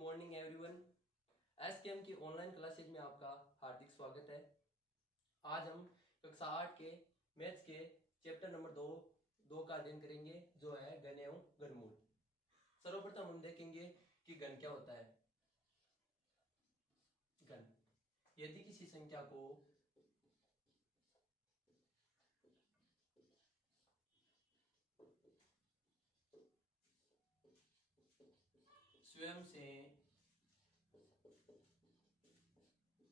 Morning everyone. SKM की online classes में आपका हार्दिक स्वागत है। आज हम कक्षा 8 के मैथ्स के चैप्टर नंबर दो का अध्ययन करेंगे, जो है घन एवं घनमूल। सर्वप्रथम हम देखेंगे कि घन क्या होता है। घन, यदि किसी संख्या को स्वयं से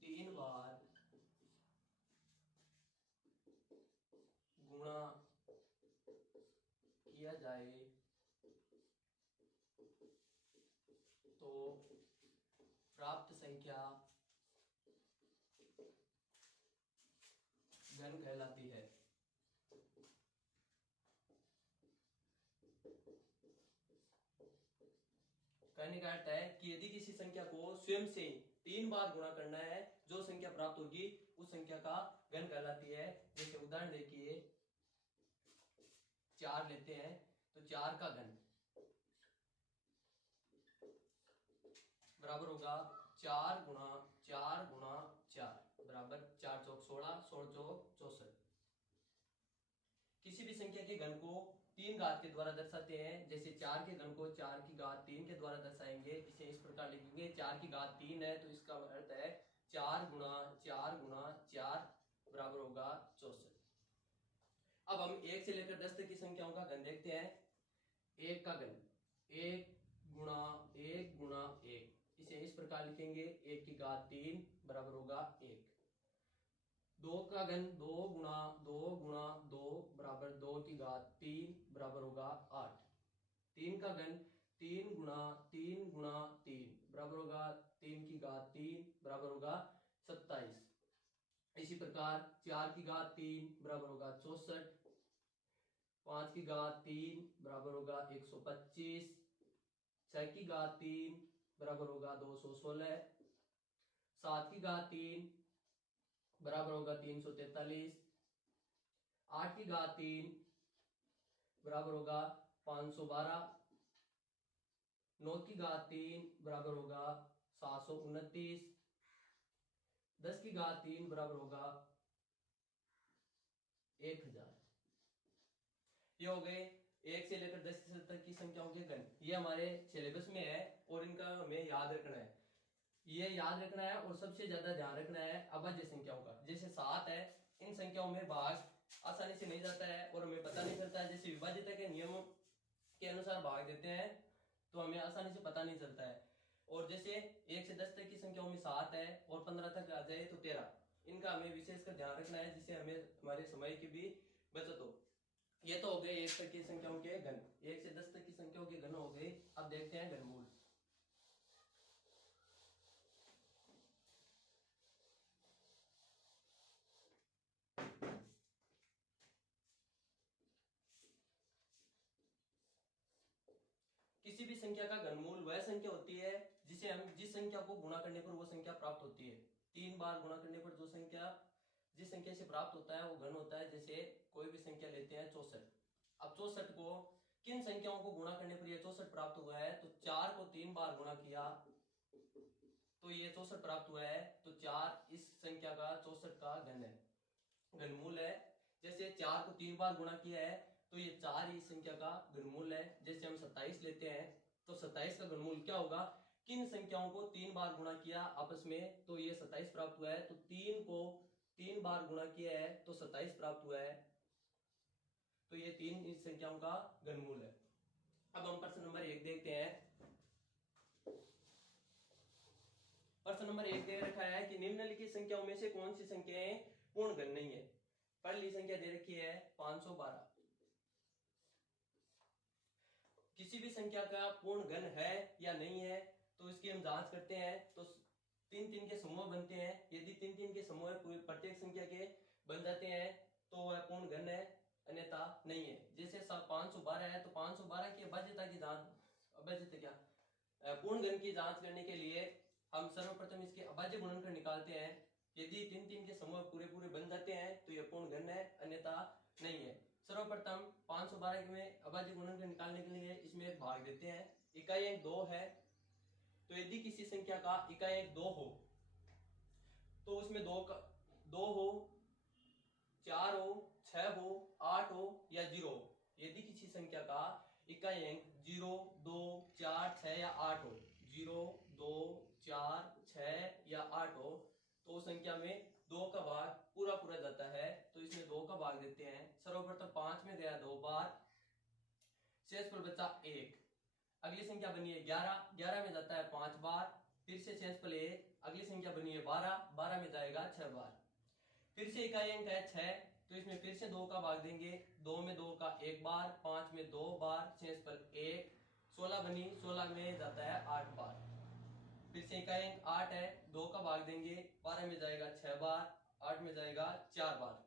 3 बार गुणा किया जाए तो प्राप्त संख्या घन कहलाती है। कहने का अर्थ है कि यदि किसी संख्या को स्वयं से 3 बार गुणा करना है, जो संख्या प्राप्त होगी उस संख्या का घन कहलाती है। जैसे उदाहरण देखिए, 4 लेते हैं तो 4 का घन बराबर होगा 4 गुणा 4 गुणा 4 बराबर 4 चौक 16, 16 चौक 64। किसी भी संख्या के घन को 3 घात के द्वारा दर्शाते हैं। जैसे 4 के घन को 4 की घात 3 के द्वारा दर्शाएंगे। इसे इस प्रकार लिखेंगे, 4 की घात 3 है तो इसका अर्थ है 4 गुणा 4 गुणा 4 बराबर होगा 64। अब हम 1 से लेकर 10 तक की संख्याओं का घन देखते हैं। 1 का घन 1 गुणा 1 गुणा 1, इसे इस प्रकार लिखेंगे, 1 की घात 3 बराबर होगा 1। 2 का घन 2 गुणा 2 गुणा 2 बराबर 2 की घात 3 बराबर होगा 8। 3 का घन 3 गुणा 3 गुणा 3 बराबर होगा 3 की घात 3 बराबर होगा 27। इसी प्रकार 4 की घात 3 बराबर होगा 64। 5 की घात 3 बराबर होगा 125। 6 की घात 3 बराबर होगा 216। 7 की घात 3 बराबर होगा 343। 8 की घात 3 बराबर होगा 512। 9 की घात 3 बराबर होगा 729। 10 की घात 3 बराबर होगा 1000। ये हो गए 1 से लेकर 10 तक की संख्याओं के घन। ये हमारे सिलेबस में है और इनका हमें याद रखना है। ये याद रखना है और सबसे ज्यादा ध्यान रखना है अभाज्य संख्याओं का। जैसे 7 है, इन संख्याओं में भाग आसानी से नहीं जाता है और हमें पता नहीं चलता है। जैसे विभाज्यता के नियम के अनुसार भाग देते हैं तो हमें आसानी से पता नहीं चलता है। और जैसे 1 से 10 तक की संख्याओं में 7 है और 15 तक आ जाए तो 13, इनका हमें विशेषकर ध्यान रखना है, जिससे हमें हमारे समय की भी बचत हो। ये तो हो गए 1 तक की संख्याओं के घन। 1 से 10 तक की संख्याओं के घन हो गए। अब देखते हैं घनमूल। किसी भी संख्या का घनमूल वह संख्या होती है जिसे हम जिस संख्या को गुणा करने पर वो संख्या प्राप्त होती है। 3 बार गुणा करने पर जो संख्या जिस संख्या से प्राप्त होता है वो घन होता है। जैसे कोई भी संख्या लेते हैं 64। अब 64 को किन संख्याओं को गुणा करने पर यह 64 प्राप्त हुआ है, तो 4 को 3 बार गुणा किया तो ये 64 प्राप्त हुआ है। तो 4 इस संख्या का 64 का घन है, घनमूल है। जैसे 4 को 3 बार गुणा किया है तो ये 4 इस संख्या का घनमूल है। जैसे हम 27 लेते हैं तो 27 का घनमूल क्या होगा, किन संख्याओं को 3 बार गुणा किया आपस में तो ये 27 प्राप्त हुआ है। तो 3 को 3 बार गुणा किया है तो 27 प्राप्त हुआ है। तो ये 3 इस संख्याओं का घनमूल है। अब हम प्रश्न नंबर 1 देखते हैं। प्रश्न नंबर 1 दे रखा है कि निम्नलिखित संख्याओं में से कौन सी संख्याएं पूर्ण घन नहीं है। पहली संख्या दे रखी है 512। किसी भी संख्या का पूर्ण घन है या नहीं है तो इसकी हम जांच करते हैं। तो 3 के समूह बनते हैं। यदि 3 के समूह प्रत्येक संख्या के बन जाते हैं तो वह पूर्ण घन है, अन्यथा नहीं है। जैसे 512 है तो 512 की अभाज्यता की जांच अभाज्यता क्या पूर्ण घन की जांच करने के लिए हम सर्वप्रथम इसके अभाज्य गुणनखंड निकालते हैं। यदि 3 के समूह पूरे बन जाते हैं तो यह पूर्ण घन है, अन्यथा नहीं है। सर्वप्रथम 512 में अभाज्य गुणनखंड निकालने के लिए इसमें एक भाग देते हैं। इकाई अंक 2 है तो यदि किसी संख्या का इकाई अंक 2 हो तो उसमें दो हो, 4 हो, 6 हो, 8 हो या 0 हो। यदि किसी संख्या का इकाई अंक 0, 2, 4, 6 या 8 हो, 0, 2, 4, 6 या 8 हो, तो उस संख्या में 2 का भाग पूरा पूरा जाता है। तो इसमें 2 का भाग देते हैं। सर्वप्रथम 5 में गया 2 बार, शेष पर बचा 1। अगली संख्या बनी है 11, 11 में जाता है 5 बार, फिर से शेष पर 1। अगली संख्या बनी है 12, 12 में जाएगा 6 बार। फिर से इकाई अंक है 6, तो इसमें फिर से 2 का भाग देंगे। 2 में 2 का 1 बार, 5 में 2 बार, शेष पर 1। 16 बनी, 16 में जाता है 8 बार। फिर से इकाई अंक 8 है, 2 का भाग देंगे। 12 में जाएगा 6 बार, 8 में जाएगा 4 बार।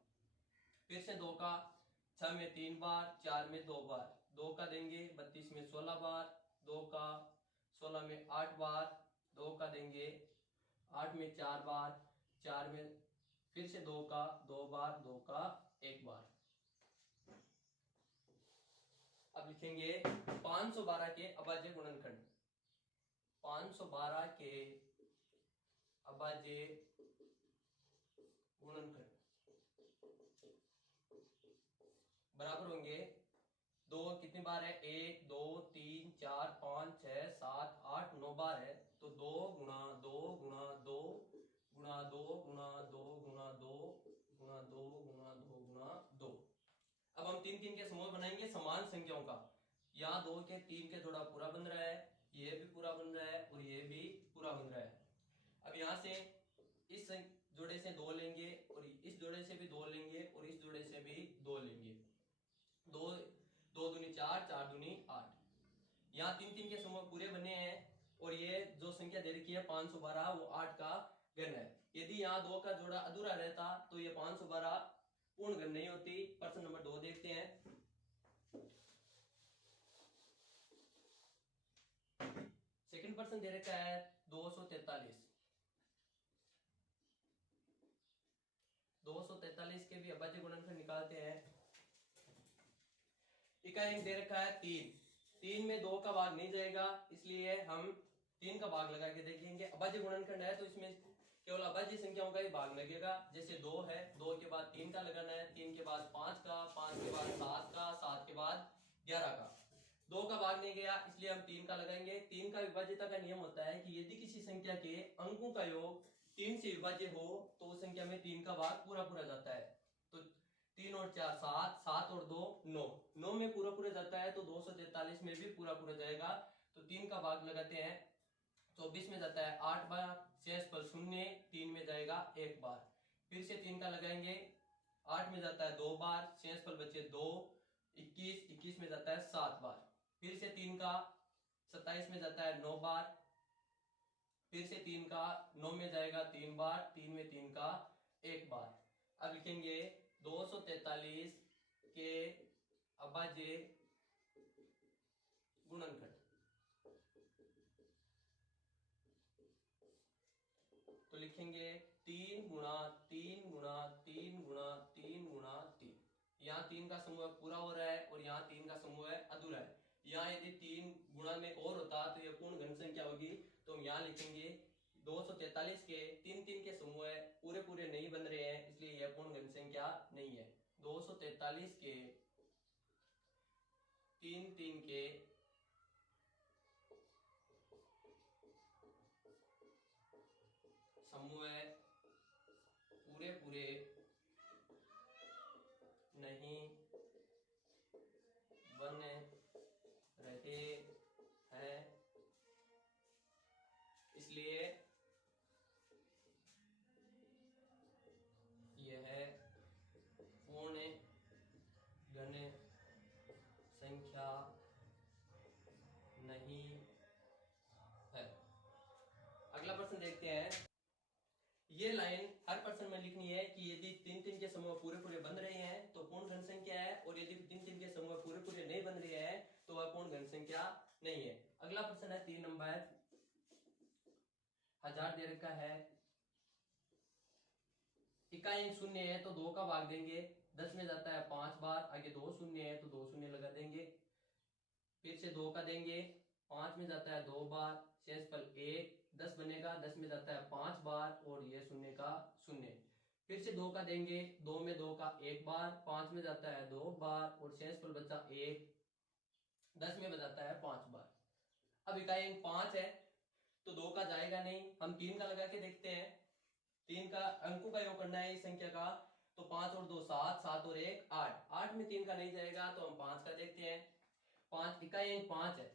फिर से 2 का 6 में 3 बार, 4 में 2 बार। 2 का देंगे 32 में 16 बार, 2 का 16 में 8 बार, 2 का देंगे 8 में 4 बार, 4 में फिर से 2 का 2 बार, 2 का 1 बार। अब लिखेंगे 512 के अभाज्य गुणनखंड। 512 के अभाज्य गुणनखंड बराबर होंगे 2 कितनी बार है, 1, 2, 3, 4, 5, 6, 7, 8, 9 बार है। तो 2 गुणा 2 गुणा 2 गुणा 2 गुणा 2 गुणा 2 गुणा 2 गुणा 2 गुणा 2। अब हम 3 3 के समूह बनाएंगे समान संख्याओं का। यहाँ 2 के 3 के जोड़ा पूरा बन रहा है, ये भी पूरा बन रहा है और ये भी पूरा बन रहा है। अब यहाँ से इस जोड़े से 2 लेंगे और इस जोड़े से भी 2 लेंगे और इस जोड़े से भी 2 लेंगे। 2 2 दूनी 4, 4 दूनी 8। यहाँ 3 3 के समूह पूरे बने हैं और ये जो संख्या दे रखी है 512 वो 8 का घन है। यदि यहाँ 2 का जोड़ा अधूरा रहता तो ये 512 पूर्ण घन नहीं होती। प्रश्न नंबर 2 देखते हैं। सेकंड प्रश्न दे रखा है 243। 243 के भी अभाज्य गुणनखंड निकालते हैं। इकाई अंक दे रखा है 3, 3 में 2 का भाग नहीं जाएगा, इसलिए हम 3 का भाग लगा के देखेंगे। अभाज्य गुणनखंड है तो इसमें केवल अभाज्य संख्याओं का ही भाग लगेगा। जैसे 2 है, 2 के बाद 3 का लगाना है, 3 के बाद 5 का, 5 के बाद 7 का, 7 के बाद 11 का। 2 का भाग नहीं गया इसलिए हम 3 का लगाएंगे। 3 का विभाज्यता का नियम होता है कि यदि किसी संख्या के अंकों का योग 3 से विभाज्य हो तो उस संख्या में 3 का भाग पूरा पूरा जाता है। तो 3 और 4 7, 7 और 2 9, 9 में पूरा पूरा जाता है तो 243 में भी पूरा पूरा जाएगा। तो 3 का भाग लगाते हैं। 24 में जाता है 8 बार, शेष पर 0, 3 में जाएगा 1 बार। फिर से 3 का लगाएंगे, 8 में जाता है 2 बार, शेष पर बचे 2, 21, 21 में जाता है 7 बार। फिर से 3 का 27 में जाता है 9 बार, फिर से 3 का 9 में जाएगा 3 बार, 3 में 3 का 1 बार। अब लिखेंगे 243 के अभाज्य गुणनखंड। तो लिखेंगे 3 गुणा 3 गुणा 3 गुणा 3 गुणा 3। यहाँ 3 का समूह पूरा हो रहा है और यहाँ 3 का समूह है अधूरा है। यहाँ यदि 3 गुणा में और होता तो यह पूर्ण घन संख्या होगी। तो हम यहाँ लिखेंगे 243 के 3 3 के समूह है, पूरे पूरे नहीं बन रहे हैं इसलिए यह पूर्ण घन संख्या नहीं है। 243 के 3 3 के समूह पूरे पूरे नहीं बन रहे हैं इसलिए यह पूर्ण घन संख्या नहीं है। अगला प्रश्न देखते हैं। ये लाइन हर प्रश्न में लिखनी है कि यदि 3 3 के समूह पूरे पूरे बन रहे हैं तो पूर्ण घन संख्या है और यदि 3 3 के समूह पूरे पूरे नहीं बन रहे हैं तो वह पूर्ण घन संख्या नहीं है। अगला प्रश्न है 3 नंबर। 1000 दे रखा है, इकाई अंक 0 है तो 2 का भाग देंगे। 10 में जाता है 5 बार, आगे 2 शून्य है तो 2 शून्य लगा देंगे। फिर से 2 का देंगे, 5 में जाता है 2 बार, शेषफल 1, 10 बनेगा, 10 में जाता है 5 बार और ये शून्य का शून्य। फिर से 2 का देंगे, 2 में 2 का 1 बार, 5 में जाता है 2 बार और शेषफल बचा 1, 10 में बजाता है 5 बार। अब इकाई अंक 5 है तो 2 का जाएगा नहीं, हम 3 का लगा के देखते हैं। 3 का अंकों का योग करना है इस संख्या का, तो 5 और 2 7, 7 और 1 8, 8 में 3 का नहीं जाएगा तो हम 5 का देखते हैं। 5 इकाई अंक 5 है,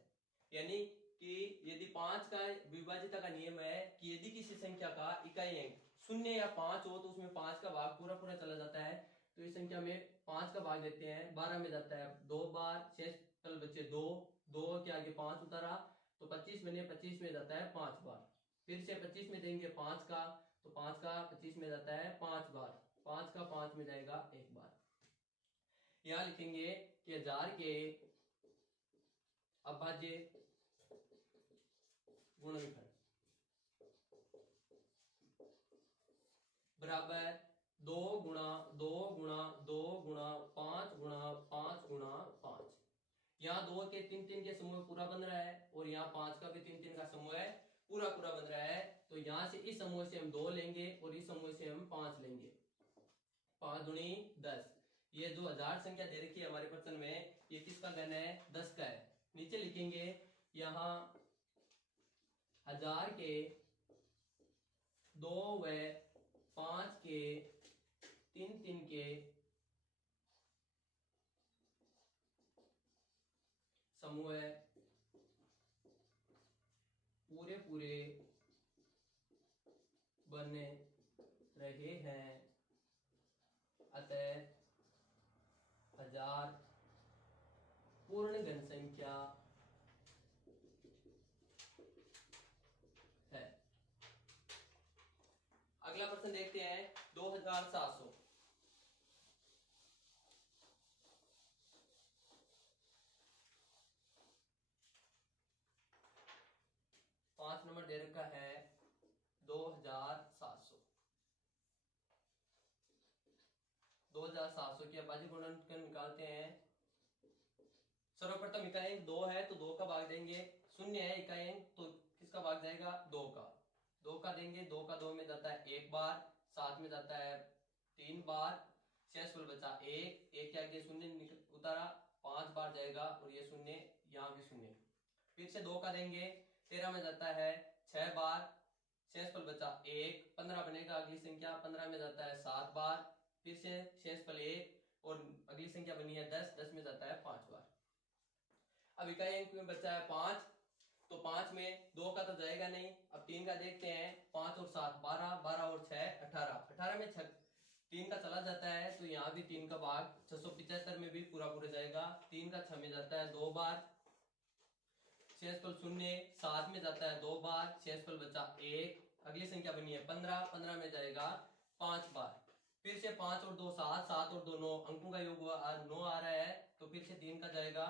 यानी कि यदि 5 का विभाजिता का नियम है कि यदि किसी संख्या का इकाई अंक 0 या 5 हो तो उसमें 5 का भाग पूरा पूरा चला जाता है। तो इस संख्या में 5 का भाग देते हैं, 12 में जाता है 2 बार, शेषफल बचे 2, 2 के आगे 5 उतारा तो 25 बने, 25 में जाता है 5 बार। फिर से 25 में देंगे 5 का, तो 5 का 25 में जाता है 5 बार, 5 का 5 में जाएगा 1 बार। यहां लिखेंगे कि 1000 के अभाज्य गुणनखंड बराबर 2 गुणा 2 गुणा 2 गुणा 5 गुणा 5 गुणा 5। यहाँ 2 के 3 3 के समूह पूरा बन रहा है और यहाँ 5 का भी 3 3 का समूह है पूरा पूरा बन रहा है। तो यहाँ से इस समूह से हम 2 लेंगे और इस समूह से हम 5 लेंगे। 5 दूनी 10। ये जो 1000 संख्या दे रखी है हमारे प्रश्न में, ये किसका घन है? 10 का है। नीचे लिखेंगे यहाँ 1000 के 2 व 5 के 3 3 के समूह पूरे पूरे बन रहे हैं, अतः 1000 पूर्ण घन संख्या है। अगला प्रश्न देखते हैं 2700। पांच नंबर दे रखा है 2700। 2700 की अभाज्य गुणनखंड निकालते हैं। सर्वप्रथम इकाई अंक 2 है तो 2 का भाग देंगे, 0 है इकाई अंक तो किसका भाग जाएगा? 2 का। 2 का देंगे, 2 का 2 में जाता है 1 बार, 7 में जाता है 3 बार, शेषफल बचा 1, 1 के आगे 0 उतारा 5 बार जाएगा और ये 0 यहाँ भी 0। फिर से 2 का देंगे, 13 में जाता है 6 बार, शेषफल बचा 1, 15 बनेगा अगली संख्या, 15 में जाता है 7 बार, फिर से शेषफल 1 और अगली संख्या बनी है 10, 10 में जाता है 5 बार। अब इकाई अंक में बचा है 5, तो 5 में 2 का तो जाएगा नहीं। अब 3 का देखते हैं, 5 और 7 12, 12 और 6 18, 18 में 3 का चला जाता है तो यहाँ भी 3 का भाग 675 में भी पूरा पूरा जाएगा। 3 का 6 में जाता है 2 बार, शेषफल 0, 7 में जाता है 2 बार, शेषफल बचा 1, अगली संख्या बनी है 15, 15 में जाएगा 5 बार। फिर से 5 और 2 7, 7 और 2 9, अंकों का योग 9 आ रहा है तो फिर से 3 का जाएगा,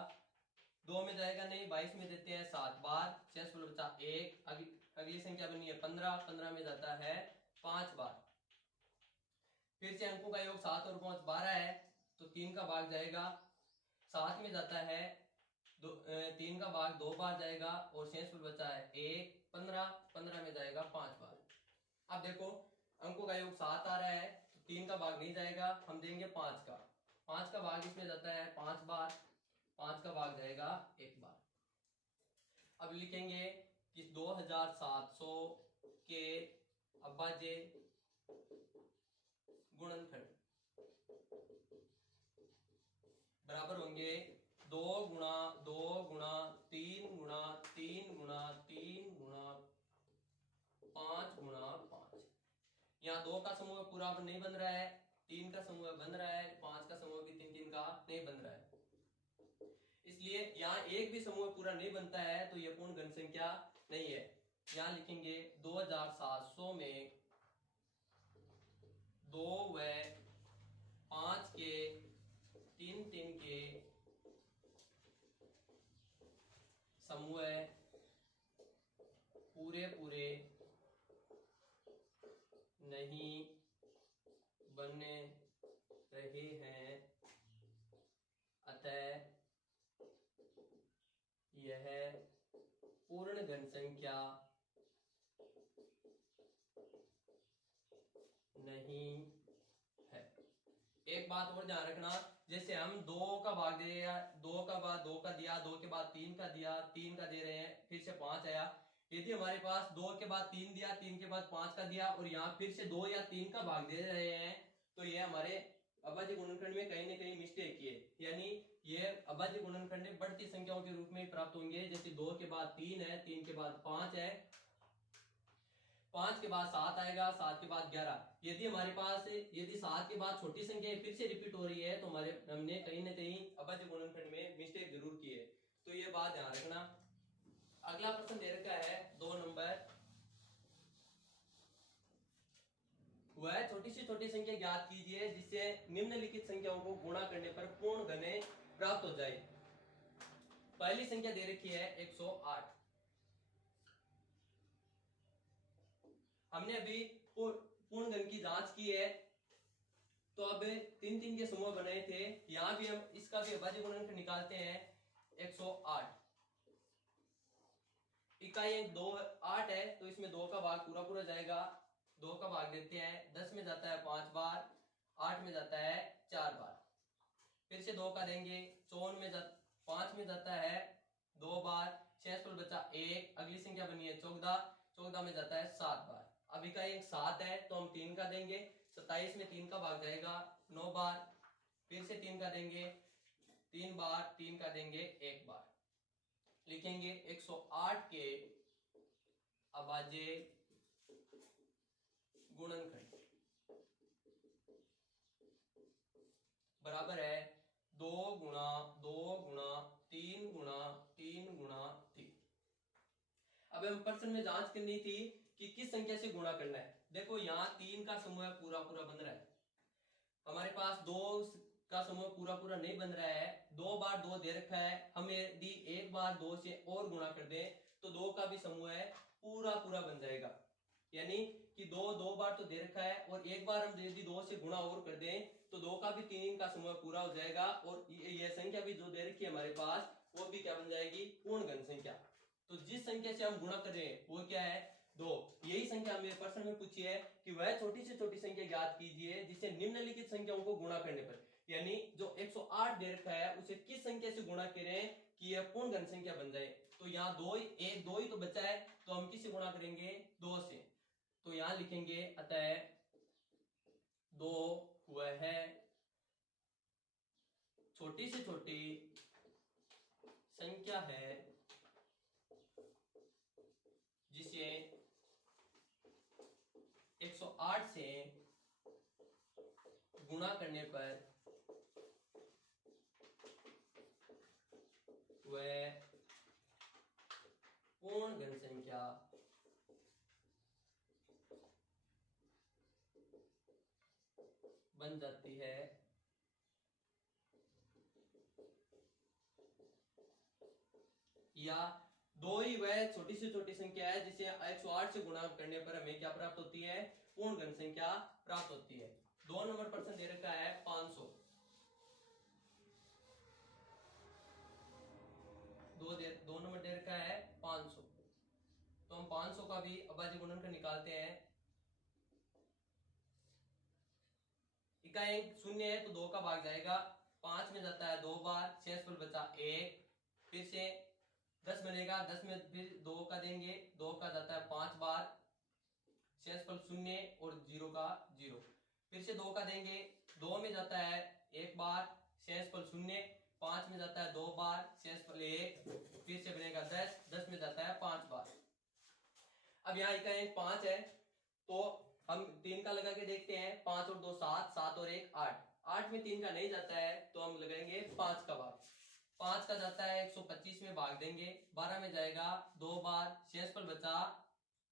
2 में जाएगा नहीं, 22 में देते हैं 7 बार, शेषफल बचा 1, अगली संख्या बनी है 15, 15 में जाता है 5 बार। फिर से अंकों का योग 7 और 5 12 है तो 3 का भाग जाएगा, 7 में जाता है 3 का भाग 2 बार जाएगा और शेषफल बचा है 1, 15, 15 में जाएगा 5 बार। अब देखो अंकों का योग 7 आ रहा है तो 3 का भाग नहीं जाएगा, हम देंगे 5 का। 5 का भाग इसमें जाता है 5 बार, 5 का भाग जाएगा 1 बार। अब लिखेंगे कि 2700 के अभाज्य गुणनखंड बराबर होंगे 2 गुणा 2 गुणा 3 गुणा 3 गुणा 3 गुणा 5 गुणा 5। यहाँ 2 का समूह पूरा नहीं बन रहा है, 3 का समूह बन रहा है, 5 का समूह भी 3 3 का नहीं बन रहा है, इसलिए यहाँ एक भी समूह पूरा नहीं बनता है तो यह पूर्ण घन संख्या नहीं है। यहाँ लिखेंगे 2700 में 2 व 5 के 3 3 के समूह पूरे पूरे नहीं बनने रहे हैं, अतः यह पूर्ण घन संख्या नहीं है। एक बात और ध्यान रखना, जैसे हम 2 का भाग दे या 2 का बाद 2 का दिया, 2 के बाद 3 का दिया, 3 का दे रहे हैं, फिर से 5 आया। यदि हमारे पास 2 के बाद 3 दिया, 3 के बाद 5 का दिया और यहाँ फिर से 2 या 3 का भाग दे रहे हैं, तो ये हमारे अभाज्य गुणनखंड में कहीं ना कहीं मिस्टेक है। यानी ये अभाज्य गुणनखंड बढ़ती संख्याओं के रूप में प्राप्त होंगे। जैसे 2 के बाद 3 है, 3 के बाद 5 है, 5 के बाद 7 आएगा, 7 के बाद 11। यदि हमारे पास यदि 7 के बाद छोटी संख्या फिर से रिपीट हो रही है तो हमारे हमने कहीं ना कहीं अभाज्य गुणनखंड में मिस्टेक जरूर की है। तो ये बात ध्यान रखना। अगला प्रश्न दे रखा है 2 नंबर, वह छोटी से छोटी संख्या ज्ञात कीजिए जिससे निम्नलिखित संख्याओं को गुणा करने पर पूर्ण घने प्राप्त हो जाए। पहली संख्या दे रखी है 108। हमने अभी पूर्ण घन की जांच की है, तो अब 3-3 के समूह बनाए थे, यहां भी हम इसका भी अभाज्य गुणनखंड निकालते हैं। 108 इकाई 2 8 है, तो इसमें 2 का भाग पूरा पूरा जाएगा, 2 का भाग देते हैं। 10 में जाता है 5 बार, 8 में जाता है 4 बार, फिर से 2 का देंगे। 54 में 5 में जाता है 2 बार, 6 पर बचा 1, अगली संख्या बनी है 14, 14 में जाता है 7 बार। अब इकाई 7 है तो हम 3 का देंगे, 27 में 3 का भाग जाएगा 9 बार, फिर से 3 का देंगे 3 बार, 3 का देंगे 1 बार। लिखेंगे 108 के अभाज्य गुणनखंड बराबर है 2 गुणा 2 गुणा 3 गुणा 3 गुणा 3। अब हम प्रश्न में जांच करनी थी कि किस संख्या से गुणा करना है। देखो यहाँ 3 का समूह पूरा पूरा बन रहा है, हमारे पास 2 का समूह पूरा पूरा नहीं बन रहा है। 2 बार 2 दे रखा है, हम यदि एक बार 2 से और गुणा कर दें तो 2 का भी समूह है पूरा पूरा बन जाएगा। यानी कि 2 बार तो दे रखा है और एक बार हम यदि 2 से गुणा और कर दें तो 2 का भी 3 का समूह पूरा हो जाएगा और ये संख्या भी जो दे रखी है हमारे पास वो भी क्या बन जाएगी, पूर्ण घन संख्या। तो जिस संख्या से हम गुणा कर रहे हैं वो क्या है, 2। यही संख्या हमें प्रश्न में पूछी है कि वह छोटी से छोटी संख्या ज्ञात कीजिए जिसे निम्नलिखित संख्याओं को गुणा करने पर, यानी जो 108 दे रखा है उसे किस संख्या से गुणा करें कि यह पूर्ण घन संख्या बन जाए। तो यहाँ 2 ही तो बचा है, तो हम किससे गुणा करेंगे, 2 से। तो यहां लिखेंगे अतः 2 वह है छोटी से छोटी संख्या है जिसे 108 से गुणा करने पर वह पूर्ण घन संख्या बन जाती है। या 2 ही वह छोटी से छोटी संख्या है जिसे 108 से गुणा करने पर हमें क्या प्राप्त होती है, पूर्ण घन संख्या प्राप्त होती है। 2 नंबर प्रश्न दे रखा है 500। 2 नंबर दे रखा है 500, तो हम 500 का भी अभाज्य गुणनखंड निकालते हैं। इकाई 0 है तो 2 का भाग जाएगा, 5 में जाता है 2 बार, 6 पर बचा 1, फिर से 10 बनेगा, 10 में फिर 2 का देंगे, 2 का जाता है 5 बार, 6 पर 0 और 0 का 0, फिर से 2 का देंगे, 2 में जाता है 1 बार, 6 पर 0, 5 में जाता है 2 बार, 6 पर 1, फिर से बनेगा 10, 10 में जाता है 5 बार। अब यहाँ इकाई 5 है तो हम 3 का लगा के देखते हैं, 5 और 2 7, 7 और 1 8, 8 में 3 का नहीं जाता है तो हम लगाएंगे 5 का भाग, 5 का जाता है 125 में भाग देंगे, 12 में जाएगा 2 बार, 6 पर बचा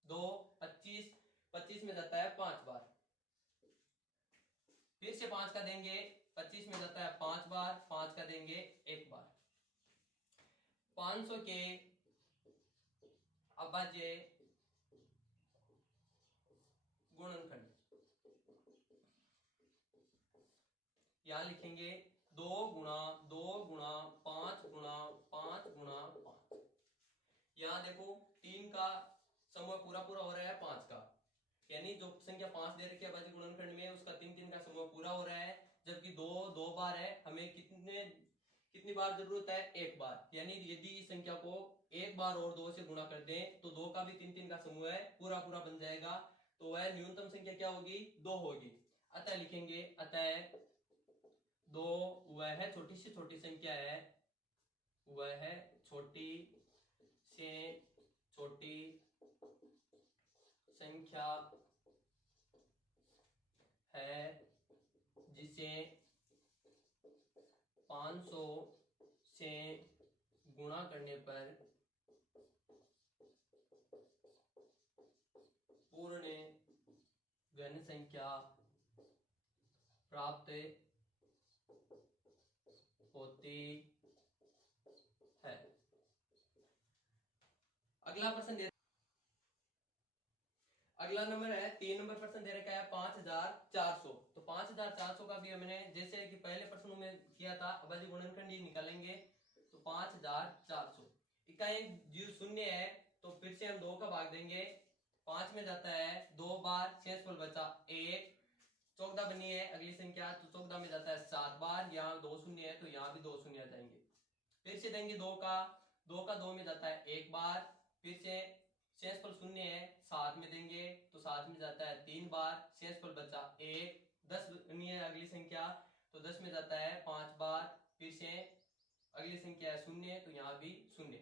2, 25, 25 में जाता है 5 बार, फिर से 5 का देंगे, 25 में जाता है 5 बार, 5 का देंगे 1 बार। 500 के अभाज्य गुणनखंड यहां लिखेंगे 2 गुणा 2 गुणा 5 गुणा 5 गुणा 5। यहाँ देखो 3 का समूह पूरा पूरा हो रहा है 5 का, यानी जो संख्या 5 दे रखी है अभाज्य गुणनखंड में उसका 3 का समूह पूरा हो रहा है, जबकि 2 बार है, हमें कितनी बार जरूरत है, एक बार, यानी यदि इस संख्या को एक बार और 2 से गुणा कर दें तो 2 का भी 3 का समूह है, पूरा पूरा बन जाएगा, तो वह न्यूनतम संख्या क्या होगी, 2 होगी। अतः लिखेंगे, अतः 2 वह छोटी से छोटी संख्या है, वह छोटी से छोटी संख्या है जिसे 500 से गुणा करने पर पूर्ण घन संख्या प्राप्त होती है। अगला प्रश्न दे, अगला नंबर है 3 नंबर प्रश्न दे रखा है 5400। तो 5400 का भी हमने जैसे कि पहले प्रश्नों में किया था अभाज्य गुणनखंड ही निकालेंगे। तो 5400 इकाई जीव शून्य है, तो फिर से हम 2 का भाग देंगे, 5 में जाता है 2 बार, शेषफल बचा 1, 14 बनी है अगली संख्या, तो 14 में जाता है 7 बार, यहाँ 2 शून्य है तो यहाँ भी 2 शून्य आ जाएंगे। फिर से देंगे 2 का 2 में जाता है 1 बार, फिर से शेषफल शून्य है 7 में देंगे तो 7 में जाता है 3 बार, शेषफल बचा 1, 10 बनी है अगली संख्या, तो 10 में जाता है 5 बार, फिर से अगली संख्या है शून्य, तो यहाँ भी शून्य।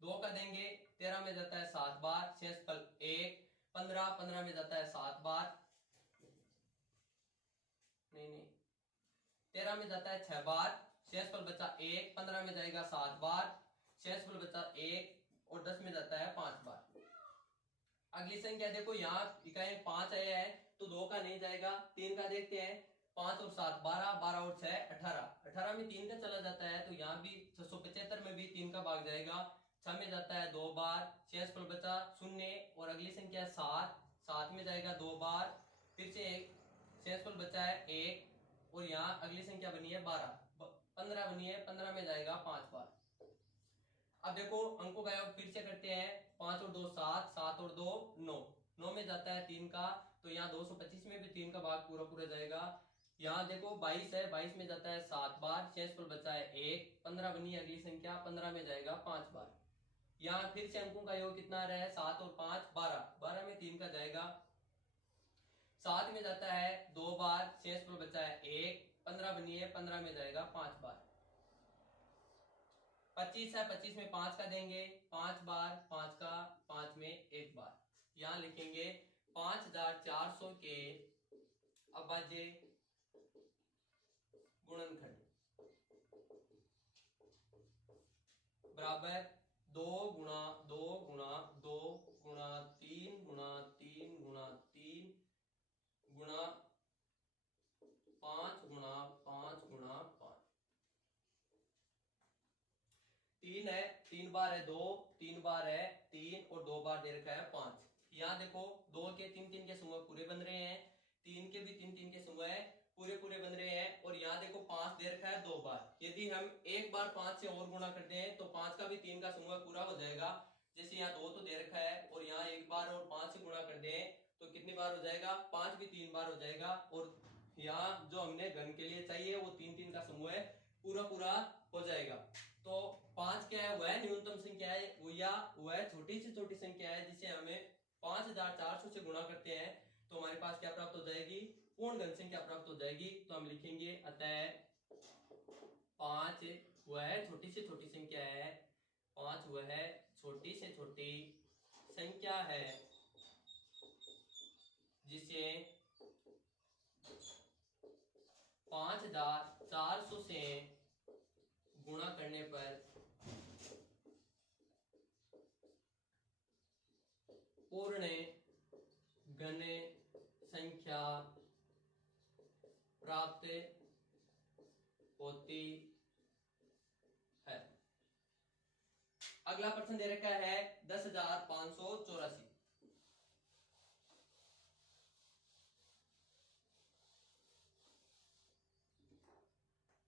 2 का देंगे 13 में जाता है 7 बार, शेषफल 1, 15 में जाता है 7 बार, नहीं 13 में जाता है 6 बार, शेषफल बचा 1, 15 में जाएगा 7 बार, शेषफल बचा 1 और 10 में जाता है 5 बार। अगली संख्या देखो यहाँ इकाई 5 आया है तो 2 का नहीं जाएगा, 3 का देखते हैं, 5 और 7 12, 12 और 6 18, 18 में 3 का चला जाता है तो यहाँ भी 675 में भी 3 का भाग जाएगा, 6 में जाता है 2 बार, शेषफल बचा 0 और अगली संख्या 7, 7 में जाएगा 2 बार, फिर से शेषफल बचा है 1 और यहाँ अगली संख्या बनी है 12, 15 बनी है, 15 में जाएगा 5 बार। अब देखो अंकों का योग फिर से करते हैं, 5 और 2 7, 7 और 2 9, 9 में जाता है 3 का, तो यहाँ 225 में भी 3 का भाग पूरा पूरा जाएगा। यहाँ देखो 22 है, 22 में जाता है 7 बार, शेषफल बचा है 1, 15 बनी है अगली संख्या, 15 में जाएगा 5 बार। यहाँ फिर से अंकों का योग कितना आ रहा है, 7 और 5 12, 12 में 3 का जाएगा, 7 में जाता है 2 बार, शेषफल बचा है 1, 15 बनी है, 15 में जाएगा 5 बार। 25 है, 25 में 5 का देंगे 5 बार, 5 का 5 में 1 बार। यहां लिखेंगे 5400 के अभाज्य गुणनखंड बराबर 2 गुणा 2 गुणा 2 गुणा 3 गुणा 3 गुणा 3 गुणा 5 गुणा 5 गुणा 5। 3 है, 3 बार है 2, 3 बार है 3 और 2 बार दे रखा है 5। यहाँ देखो 2 के 3 के समूह पूरे बन रहे हैं, 3 के भी 3 के समूह पूरे पूरे बन रहे हैं, और यहाँ देखो 5 दे रखा है 2 बार, यदि हम एक बार 5 से और गुणा कर दें तो 5 का भी 3 का समूह पूरा हो जाएगा। जैसे यहाँ 2 तो दे रखा है और यहाँ एक बार और 5 से गुणा कर दें तो कितनी बार हो जाएगा, 5 भी 3 बार हो जाएगा, और यहाँ जो हमने घन के लिए चाहिए वो 3 का समूह पूरा पूरा हो जाएगा। तो 5 क्या है, वह न्यूनतम संख्या है या वह छोटी से छोटी संख्या है जिसे हमें 5400 से गुणा करते हैं तो हमारे पास क्या प्राप्त हो जाएगी, पूर्ण घन संख्या प्राप्त हो जाएगी। तो हम लिखेंगे अतः 5 वह छोटी से छोटी संख्या है, 5 वह छोटी से छोटी संख्या है जिसे 5400 से गुणा करने पर पूर्ण घन संख्या प्राप्त होती है। अगला प्रश्न दे रखा है 10,584।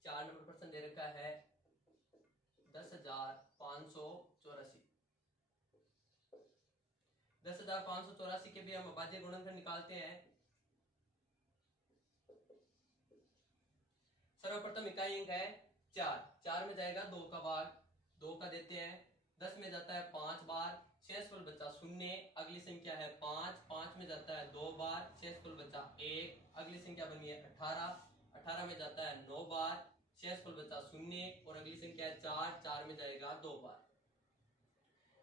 4 नंबर प्रश्न दे रखा है 10,584। चौरासी। 10,584 के भी हम अभाज्य गुणनखंड निकालते हैं। सर्वप्रथम इकाई अंक है 4, 4 में जाएगा 2 का भाग, 2 का देते हैं। 10 में जाता है 5 बार, शेषफल बचा 0। अगली संख्या है 5, 5 में जाता है 2 बार, शेषफल बचा 1। अगली संख्या बनी है 18, 18 में जाता है 9 बार, शेषफल बचा 0। और अगली संख्या है 4, 4 में जाएगा 2 बार।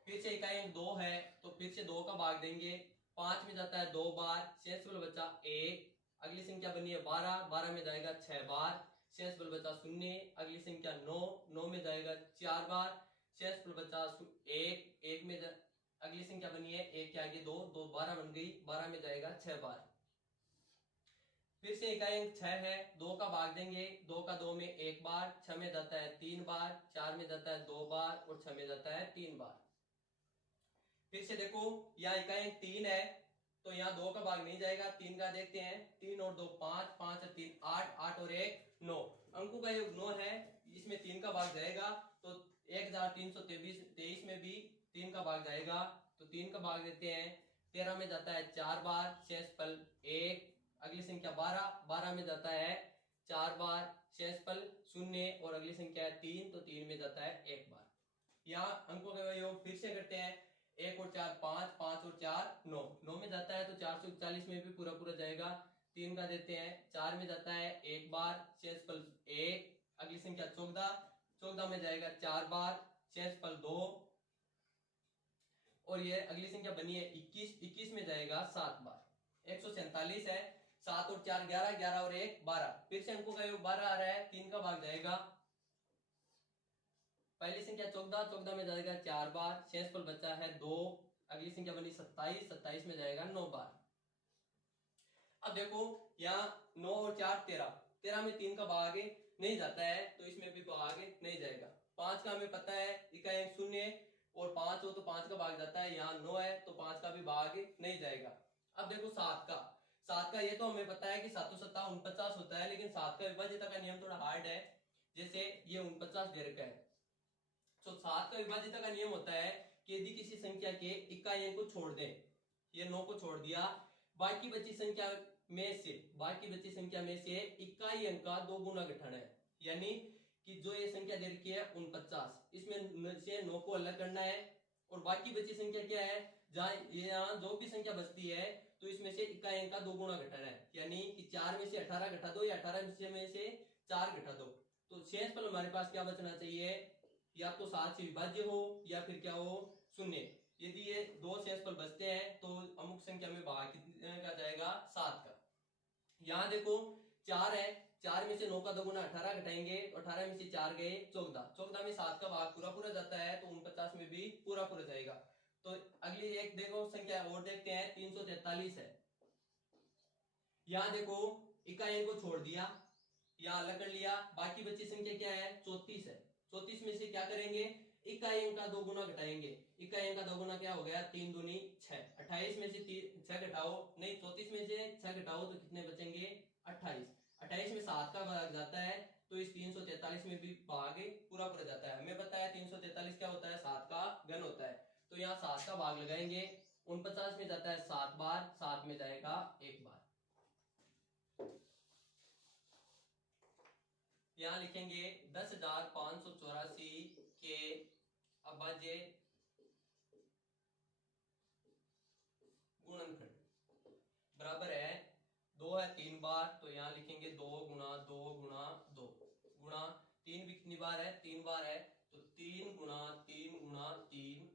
फिर से इकाई अंक 2 है तो फिर से 2 का भाग देंगे। 5 में जाता है 2 बार, शेषफल बचा 1। अगली संख्या बनी है 12, 12 में जाएगा 6 बार, शेषफल बचा 0। अगली संख्या 9, 9 में जाएगा 4 बार, शेषफल बचा 1, 1 में अगली संख्या बनी है 1 के आगे 2, 2 12 बन गई, 12 में जाएगा 6 बार। फिर से इकाई अंक 6 है, 2 का भाग देंगे। 2 का 2 में 1 बार, 6 में जाता है 3 बार, 4 में जाता है 2 बार और 6 में जाता है 3 बार। फिर से देखो यहाँ इकाई अंक 3 है तो यहाँ 2 का भाग नहीं जाएगा, 3 का देखते हैं। 3 और 2 5, 5 और 3 8, 8 और 1 9। अंकों का योग 9 है, इसमें 3 का भाग जाएगा तो 1323 में भी 3 का भाग जाएगा तो 3 का भाग देते हैं। 13 में जाता है 4 बार, शेषफल 1। अगली संख्या 12, 12 में जाता है 4 बार, शेषफल 0। और अगली संख्या है 3 तो 3 में जाता है 1 बार। यहाँ अंकों का योग फिर से करते हैं। 1 और 4 5, 5 और 4 9, 9 में जाता है तो 441 में भी पूरा पूरा जाएगा। 3 का देते हैं। 4 में जाता है 1 बार, शेषफल 1। अगली संख्या 14, 14 में जाएगा 4 बार, शेषफल 2। और ये अगली संख्या बनी है 21, 21 में जाएगा 7 बार। 147 है। 7 और 4 11, 11 और 1 12। फिर से अंकों का योग 12 आ रहा है, 3 का भाग जाएगा। पहली संख्या 14, 14 में जाएगा 4 बार, शेषफल बचा है 2। अगली संख्या बनी 27, 27 में जाएगा 9 बार। अब देखो यहाँ 9 और 4 13, 13 में 3 का भाग नहीं जाता है तो इसमें भी भाग नहीं जाएगा। 5 का हमें पता है इकाई अंक 0 और 5 हो तो 5 का भाग जाता है। यहाँ 9 है तो 5 का भी भाग नहीं जाएगा। अब देखो 7 का ये तो हमें पता है कि 7 7 49 होता है, लेकिन 7 का विभाज्यता का नियम थोड़ा हार्ड है। जैसे ये 49 दे रखा है तो 7 का विभाज्यता का नियम होता है कि यदि किसी संख्या के इकाई अंक को छोड़ दें, ये 9 को छोड़ दिया, बाकी बची संख्या में से इकाई अंक का 2 गुना घटाना है। यानी कि जो ये संख्या दे रखी है 49, इसमें से 9 को अलग करना है और बाकी बची संख्या क्या है, जहां यहाँ जो भी संख्या बचती है तो इसमें से इकाई अंक का 2 गुना घटाना है। यानी कि 4 में से 18 घटा दो या 18 में से 4 घटा दो तो शेषफल हमारे पास क्या बचना चाहिए, या तो 7 से विभाज्य हो या फिर क्या हो 0। यदि ये 2 शेषफल बचते हैं तो अमुक संख्या में भाग कितने का जाएगा 7 का। यहाँ देखो 4 है, 4 में से 9 का 2 गुना 18 घटाएंगे, 18 में से 4 गए 14, 14 में 7 का भाग पूरा पूरा जाता है तो 49 में भी पूरा पूरा जाएगा। तो अगली एक देखो संख्या और देखते हैं 343 है। यहाँ देखो इकाई को छोड़ दिया, यहाँ अलग कर लिया, बाकी बची संख्या क्या है 34 है। 34 में से क्या करेंगे, इकाई अंक का 2 गुना घटाएंगे। इकाई अंक का 2 गुना क्या हो गया 3 दूनी 6। 28 में से 6 घटाओ, नहीं 34 में से 6 घटाओ तो कितने बचेंगे 28। 28 में 7 का भाग जाता है तो इस 343 में भी भाग पूरा पूरा जाता है। हमें पता है 343 क्या होता है 7 का घन होता है। तो यहाँ 7 का भाग लगाएंगे। 49 में जाता है 7 बार, 7 में जाएगा 1 बार। यहाँ लिखेंगे 10,584 के अभाज्य गुणनखंड बराबर है 2 है 3 बार, तो यहाँ लिखेंगे 2 गुणा 2 गुणा 2 गुणा 3 भी कितनी बार है 3 बार है तो 3 गुणा 3 गुणा 3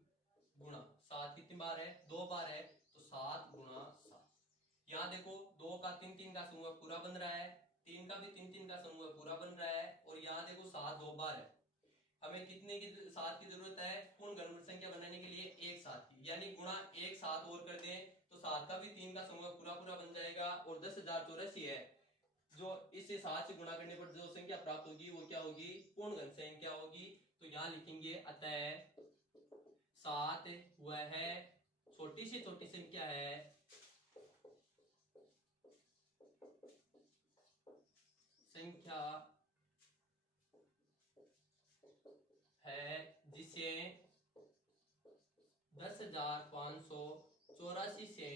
गुणा 7 कितनी बार है 2 बार है तो 7 गुणा 7। यहाँ देखो 2 का 3 3 का समूह पूरा बन रहा है, 3 का भी 3 3 का समूह पूरा बन रहा है और यहाँ देखो 7 2 बार है। हमें कितने की 7 की जरूरत है पूर्ण घन संख्या बनाने के लिए 1 7 की, यानी गुणा 1 7 और कर दें तो 7 का भी 3 का समूह पूरा पूरा बन जाएगा। और 10,084 है जो इससे 7 से गुणा करने पर जो संख्या प्राप्त होगी वो क्या होगी पूर्ण घन संख्या होगी। तो यहाँ लिखेंगे अतः 7 वह छोटी से छोटी संख्या है जिसे 10,584 से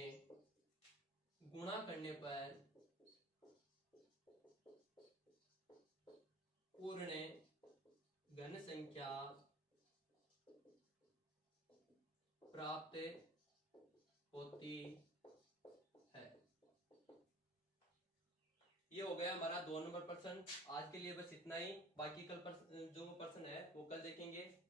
गुणा करने पर पूर्ण घन संख्या प्राप्त होती है। ये हो गया हमारा 2 नंबर प्रश्न। आज के लिए बस इतना ही, बाकी कल जो प्रश्न है वो कल देखेंगे।